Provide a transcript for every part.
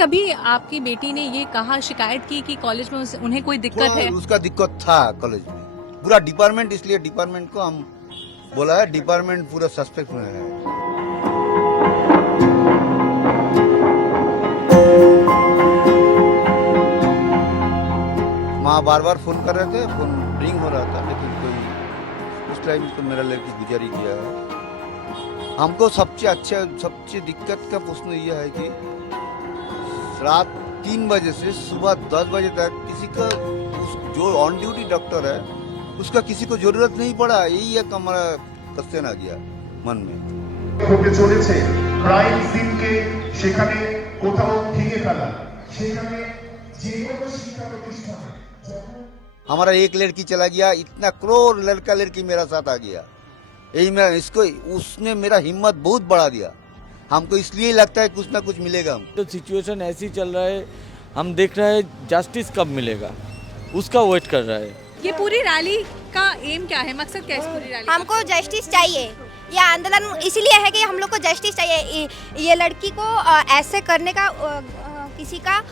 कभी आपकी बेटी ने ये कहा, शिकायत की कि कॉलेज में उन्हें कोई दिक्कत है? उसका दिक्कत था कॉलेज में, पूरा डिपार्टमेंट, इसलिए डिपार्टमेंट को हम बोला है, डिपार्टमेंट पूरा सस्पेक्ट में है। माँ बार बार फोन कर रहे थे, फोन रिंग हो रहा था, लेकिन कोई उस टाइम तो मेरा लड़की गुजारी गया है। हमको सबसे दिक्कत का प्रश्न यह है कि रात 3 बजे से सुबह 10 बजे तक किसी का जो ऑन ड्यूटी डॉक्टर है उसका किसी को जरूरत नहीं पड़ा। यही एक हमारा क्वेश्चन आ गया मन में। ঘটে চলেছে প্রাইম সিনকে সেখানে কোথাও ভেঙে ফেলা, সেখানে যে কোনো শিক্ষা প্রতিষ্ঠানে हमारा एक लड़की चला गया, इतना करोड़ लड़का लड़की मेरा साथ आ गया। यही मैं इसको, उसने मेरा हिम्मत बहुत बढ़ा दिया। हमको इसलिए लगता है कुछ ना कुछ मिलेगा। तो सिचुएशन ऐसी चल रहा है, हम देख रहे हैं जस्टिस कब मिलेगा उसका वेट कर रहा है। ये पूरी रैली का एम क्या है, मकसद क्या है इस पूरी रैली? हमको जस्टिस चाहिए। यह आंदोलन इसलिए है कि हम लोग को जस्टिस चाहिए। ये लड़की को ऐसे करने का किसी का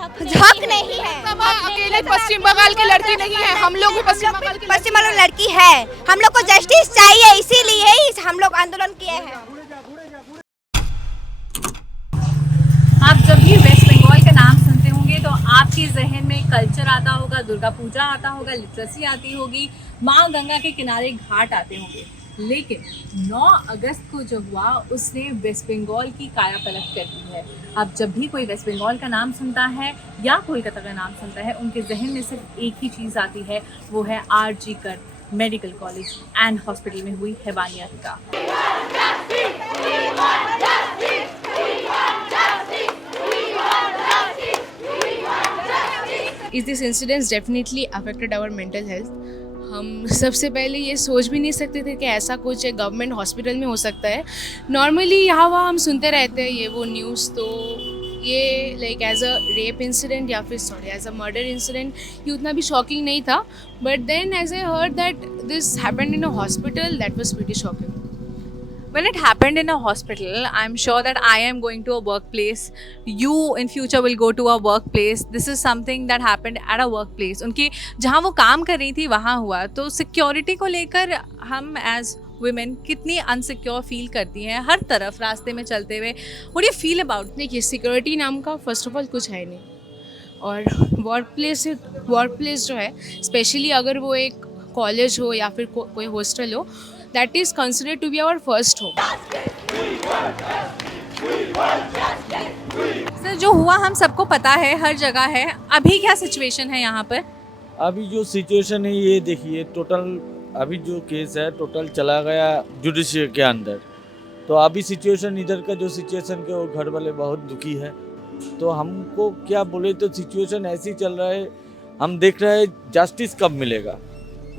हक नहीं है। अकेले पश्चिम बंगाल की लड़की नहीं है, हम लोग भी पश्चिम बंगाल की लड़की है। हम लोग को जस्टिस चाहिए, इसीलिए हम लोग आंदोलन किए हैं। आप जब भी वेस्ट बंगाल का नाम सुनते होंगे तो आपके जहन में कल्चर आता होगा, दुर्गा पूजा आता होगा, लिटरेसी आती होगी, माँ गंगा के किनारे घाट आते होंगे। लेकिन 9 अगस्त को जो हुआ उसने वेस्ट बंगाल की काया पलट कर दी है। अब जब भी कोई वेस्ट बंगाल का नाम सुनता है या कोलकाता का नाम सुनता है, उनके जहन में सिर्फ एक ही चीज़ आती है, वो है आरजी कर मेडिकल कॉलेज एंड हॉस्पिटल में हुई हैवानियत का। These incidents definitely affected our mental health. हम सबसे पहले ये सोच भी नहीं सकते थे कि ऐसा कुछ एक गवर्नमेंट हॉस्पिटल में हो सकता है। नॉर्मली यहाँ वहाँ हम सुनते रहते हैं ये वो न्यूज़, तो ये like as a rape incident या फिर एज अ मर्डर इंसिडेंट ये उतना भी शॉकिंग नहीं था। But then as I heard that this happened in a hospital, that was pretty shocking. When it happened in a hospital, I'm sure that I am going to a workplace. You in future will go to a workplace. This is something that happened at a workplace. उनकी जहाँ वो काम कर रही थी वहाँ हुआ। तो सिक्योरिटी को लेकर हम एज वुमेन कितनी अनसिक्योर फील करती हैं हर तरफ रास्ते में चलते हुए। What do you feel about? देखिए, सिक्योरिटी नाम का फर्स्ट ऑफ ऑल कुछ है नहीं, और वर्कप्लेस जो है, स्पेशली अगर वो एक कॉलेज हो या फिर कोई हॉस्टल हो, that is considered to be our first home. Sir, जो हुआ हम सबको पता है, हर जगह है। अभी क्या सिचुएशन है यहाँ पर? अभी जो सिचुएशन है ये देखिए, टोटल अभी जो केस है टोटल चला गया जुडिशियल के अंदर। तो अभी सिचुएशन इधर का जो सिचुएशन के वो घर वाले बहुत दुखी है। तो हमको क्या बोले, तो सिचुएशन ऐसी चल रहा है, हम देख रहे हैं जस्टिस कब मिलेगा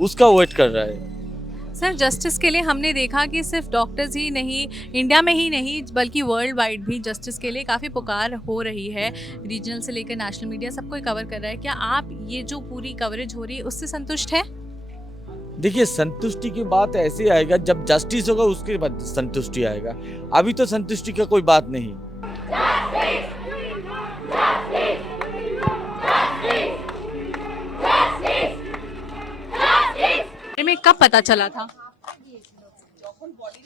उसका वेट कर रहा है। सर, जस्टिस के लिए हमने देखा कि सिर्फ डॉक्टर्स ही नहीं, इंडिया में ही नहीं बल्कि वर्ल्ड वाइड भी जस्टिस के लिए काफ़ी पुकार हो रही है। रीजनल से लेकर नेशनल मीडिया सबको कवर कर रहा है। क्या आप ये जो पूरी कवरेज हो रही है उससे संतुष्ट है? देखिए, संतुष्टि की बात ऐसे आएगा जब जस्टिस होगा, उसके बाद संतुष्टि आएगा। अभी तो संतुष्टि का कोई बात नहीं। में कब पता चला था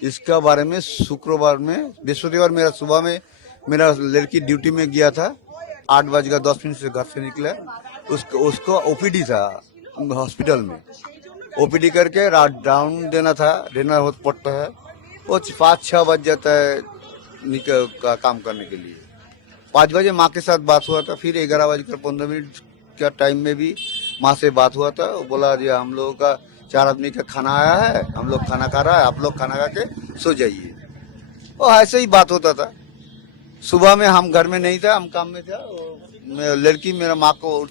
इसका बारे में? शुक्रवार में, बृहस्पतिवार मेरा सुबह में मेरा लड़की ड्यूटी में गया था, 8:10 से घर से निकला। उसको ओपीडी था हॉस्पिटल में, ओपीडी करके राउंड देना पड़ता है। वो 5-6 बज जाता है काम करने के लिए। 5 बजे माँ के साथ बात हुआ था, फिर 11:15 का टाइम में भी माँ से बात हुआ था। वो बोला जी हम लोगों का 4 आदमी का खाना आया है, हम लोग खाना खा रहा है, आप लोग खाना खा के सो जाइए। और ऐसे ही बात होता था। सुबह में हम घर में नहीं था, हम काम में था। लड़की मेरा माँ को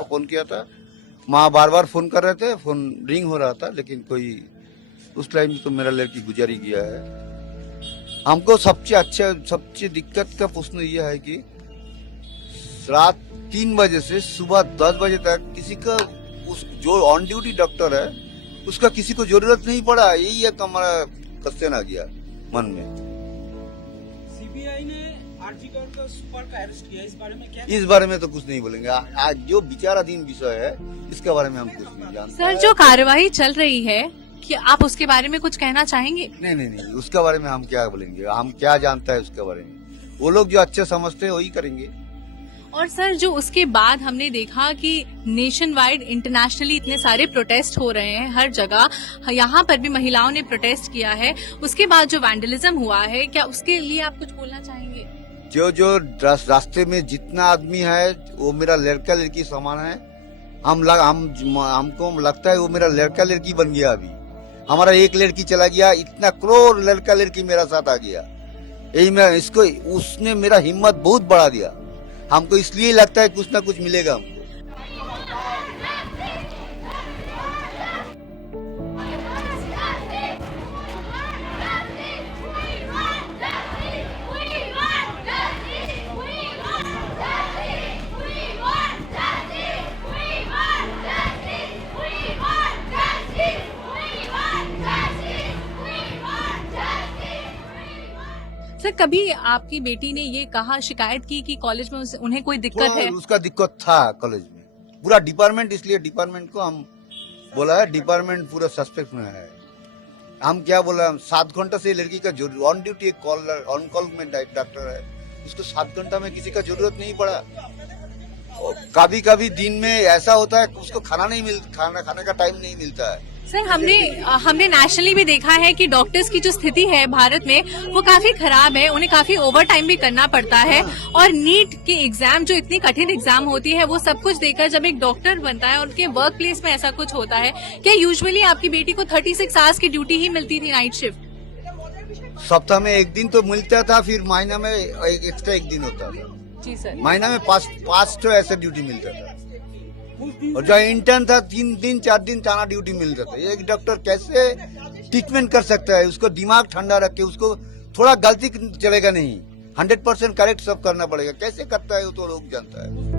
फोन किया था, माँ बार बार फोन कर रहे थे, फोन रिंग हो रहा था, लेकिन कोई उस टाइम तो मेरा लड़की गुजारी गया है। हमको सबसे दिक्कत का प्रश्न यह है कि रात 3 बजे से सुबह 10 बजे तक किसी का जो ऑन ड्यूटी डॉक्टर है उसका किसी को जरूरत नहीं पड़ा। यही एक हमारा क्वेश्चन आ गया मन में। सीबीआई ने इस बारे में तो कुछ नहीं बोलेंगे। आज जो विचाराधीन विषय है इसके बारे में हम कुछ नहीं जानते। सर, जो कार्यवाही चल रही है, कि आप उसके बारे में कुछ कहना चाहेंगे? नहीं, उसके बारे में हम क्या बोलेंगे, हम क्या जानता है उसके बारे में। वो लोग जो अच्छे समझते हैं वही करेंगे। और सर, जो उसके बाद हमने देखा कि नेशन वाइड इंटरनेशनली इतने सारे प्रोटेस्ट हो रहे हैं हर जगह, यहाँ पर भी महिलाओं ने प्रोटेस्ट किया है, उसके बाद जो वैंडलिज्म हुआ है, क्या उसके लिए आप कुछ बोलना चाहेंगे? जो रास्ते में जितना आदमी है वो मेरा लड़का लड़की समान है। हमको लगता है वो मेरा लड़का लड़की बन गया। अभी हमारा एक लड़की चला गया, इतना करोड़ लड़का लड़की मेरा साथ आ गया। यही मैं इसको, उसने मेरा हिम्मत बहुत बढ़ा दिया। हमको इसलिए लगता है कुछ ना कुछ मिलेगा हमको। सर, कभी आपकी बेटी ने ये कहा, शिकायत की कि कॉलेज में उन्हें कोई दिक्कत है? उसका दिक्कत था कॉलेज में, पूरा डिपार्टमेंट, इसलिए डिपार्टमेंट को हम बोला है, डिपार्टमेंट पूरा सस्पेक्ट में है। हम क्या बोला, 7 घंटा से लड़की का ऑन ड्यूटी ऑन कॉल में डॉक्टर है, उसको 7 घंटा में किसी का जरूरत नहीं पड़ा। कभी कभी दिन में ऐसा होता है उसको खाना खाने का टाइम नहीं मिलता है। सर, हमने नेशनली भी देखा है कि डॉक्टर्स की जो स्थिति है भारत में वो काफी खराब है, उन्हें काफी ओवर टाइम भी करना पड़ता है। और नीट की एग्जाम, जो इतनी कठिन एग्जाम होती है, वो सब कुछ देकर जब एक डॉक्टर बनता है और उनके वर्क प्लेस में ऐसा कुछ होता है, क्या यूजुअली आपकी बेटी को 36 आवर्स की ड्यूटी ही मिलती थी, नाइट शिफ्ट? सप्ताह में एक दिन तो मिलता था, फिर महीना में एक्स्ट्रा एक दिन होता था। जी सर। महीना में 5 तो ऐसे ड्यूटी मिलता था। और जो इंटर्न था 3 दिन 4 दिन टाना ड्यूटी मिलता था। एक डॉक्टर कैसे ट्रीटमेंट कर सकता है? उसको दिमाग ठंडा रख के, उसको थोड़ा गलती चलेगा नहीं, 100% करेक्ट सब करना पड़ेगा। कैसे करता है वो तो लोग जानता है।